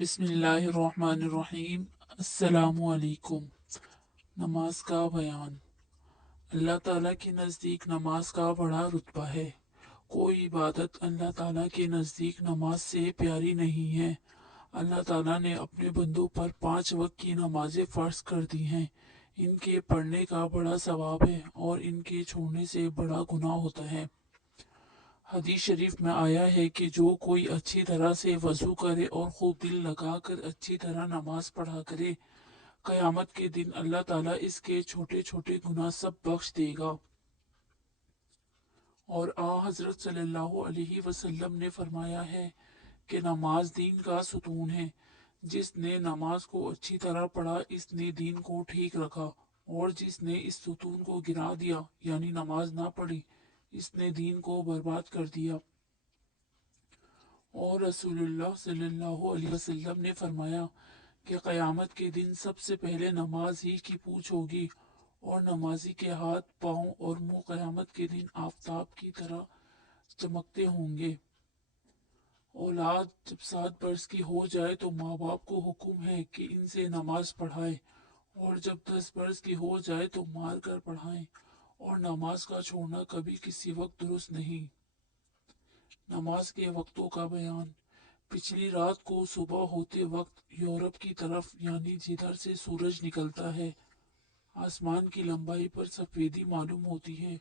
बिस्मिल्लाहिर्रहमानिर्रहीम। अस्सलामु अलैकुम। नमाज का बयान। अल्लाह ताला के नज़दीक नमाज का बड़ा रुतबा है। कोई इबादत अल्लाह ताला के नज़दीक नमाज से प्यारी नहीं है। अल्लाह ताला ने अपने बंदों पर 5 वक्त की नमाजें फ़र्ज कर दी हैं। इनके पढ़ने का बड़ा सवाब है और इनके छोड़ने से बड़ा गुनाह होता है। हदीस शरीफ में आया है कि जो कोई अच्छी तरह से वजू करे और खूब दिल लगाकर अच्छी तरह नमाज पढ़ा करे, कयामत के दिन अल्लाह ताला इसके छोटे छोटे गुनाह सब बख्श देगा। और हजरत सल्लल्लाहु अलैहि वसल्लम ने फरमाया है कि नमाज दीन का सुतून है। जिसने नमाज को अच्छी तरह पढ़ा, इसने दीन को ठीक रखा, और जिसने इस सुतून को गिरा दिया यानी नमाज ना पढ़ी, इसने दीन को बर्बाद कर दिया। और रसूलुल्लाह सल्लल्लाहु अलैहि वसल्लम ने फरमाया कि क़यामत के दिन सबसे पहले नमाज ही की पूछ होगी, और नमाजी के हाथ, पाँव और मुंह क़यामत के दिन आफताब की तरह चमकते होंगे। औलाद जब 7 बरस की हो जाए तो माँ बाप को हुक्म है कि इनसे नमाज पढ़ाए, और जब 10 बरस की हो जाए तो मार कर पढ़ाएं। और नमाज का छोड़ना कभी किसी वक्त दुरुस्त नहीं। नमाज के वक्तों का बयान। पिछली रात को सुबह होते वक्त यूरोप की तरफ यानी जिधर से सूरज निकलता है, आसमान की लंबाई पर सफेदी मालूम होती है।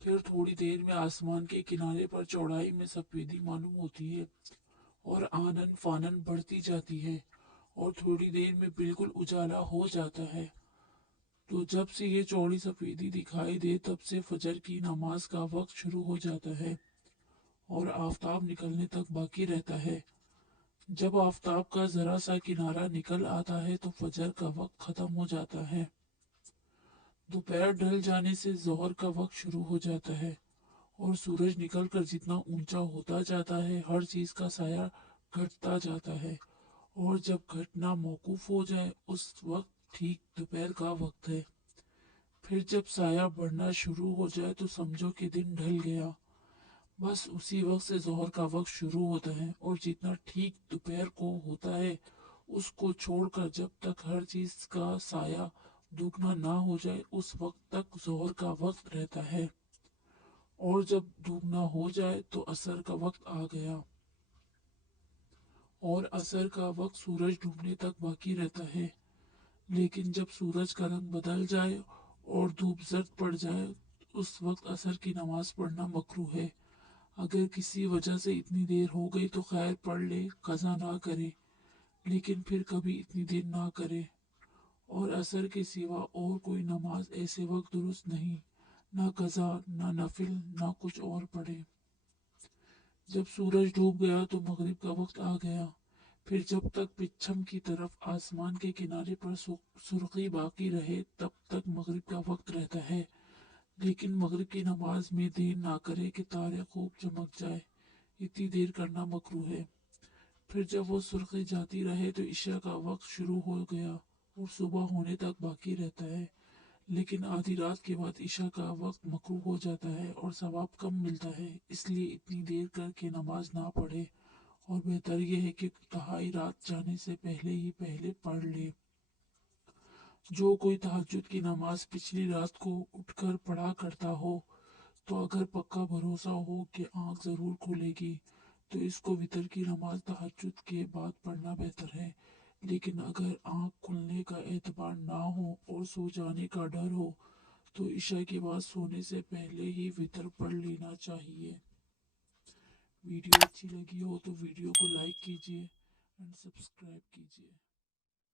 फिर थोड़ी देर में आसमान के किनारे पर चौड़ाई में सफेदी मालूम होती है और आनन फानन बढ़ती जाती है, और थोड़ी देर में बिल्कुल उजाला हो जाता है। तो जब से ये चौड़ी सफेदी दिखाई दे, तब से फजर की नमाज का वक्त शुरू हो जाता है और आफताब निकलने तक बाकी रहता है। जब आफताब का जरा सा किनारा निकल आता है तो फजर का वक्त खत्म हो जाता है। दोपहर ढल जाने से जोहर का वक्त शुरू हो जाता है, और सूरज निकलकर जितना ऊंचा होता जाता है, हर चीज का साया घटता जाता है, और जब घटना मौकूफ हो जाए उस वक्त ठीक दोपहर का वक्त है। फिर जब साया बढ़ना शुरू हो जाए तो समझो कि दिन ढल गया। बस उसी वक्त से जोहर का वक्त शुरू होता है, और जितना ठीक दोपहर को होता है उसको छोड़कर जब तक हर चीज का साया दुगना ना हो जाए, उस वक्त तक जोहर का वक्त रहता है। और जब दुगना हो जाए तो असर का वक्त आ गया, और असर का वक्त सूरज डूबने तक बाकी रहता है। लेकिन जब सूरज का रंग बदल जाए और धूप जर्द पड़ जाए, उस वक्त असर की नमाज पढ़ना मकरूह है। अगर किसी वजह से इतनी देर हो गई तो खैर पढ़ ले, कज़ा ना करे, लेकिन फिर कभी इतनी देर ना करे। और असर के सिवा और कोई नमाज ऐसे वक्त दुरुस्त नहीं, ना कज़ा ना नफिल ना कुछ और पढ़े। जब सूरज डूब गया तो मगरिब का वक्त आ गया। फिर जब तक पिछम की तरफ आसमान के किनारे पर सुर्खी बाकी रहे, तब तक मगरिब का वक्त रहता है। लेकिन मगरिब की नमाज में देर ना करे कि तारे खूब चमक जाए, इतनी देर करना मकरूह है। फिर जब वो सुर्खी जाती रहे तो ईशा का वक्त शुरू हो गया और सुबह होने तक बाकी रहता है। लेकिन आधी रात के बाद ईशा का वक्त मकरूह हो जाता है और सवाब कम मिलता है, इसलिए इतनी देर करके नमाज ना पढ़े, और बेहतर यह है कि तहाई रात जाने से पहले पढ़ ले। जो कोई तहज्जुद की नमाज पिछली रात को उठकर पढ़ा करता हो, तो अगर पक्का भरोसा हो कि आंख जरूर खुलेगी, तो इसको वितर की नमाज तहज्जुद के बाद पढ़ना बेहतर है। लेकिन अगर आंख खुलने का एतबार ना हो और सो जाने का डर हो, तो ईशा के बाद सोने से पहले ही वितर पढ़ लेना चाहिए। वीडियो अच्छी लगी हो तो वीडियो को लाइक कीजिए एंड सब्सक्राइब कीजिए।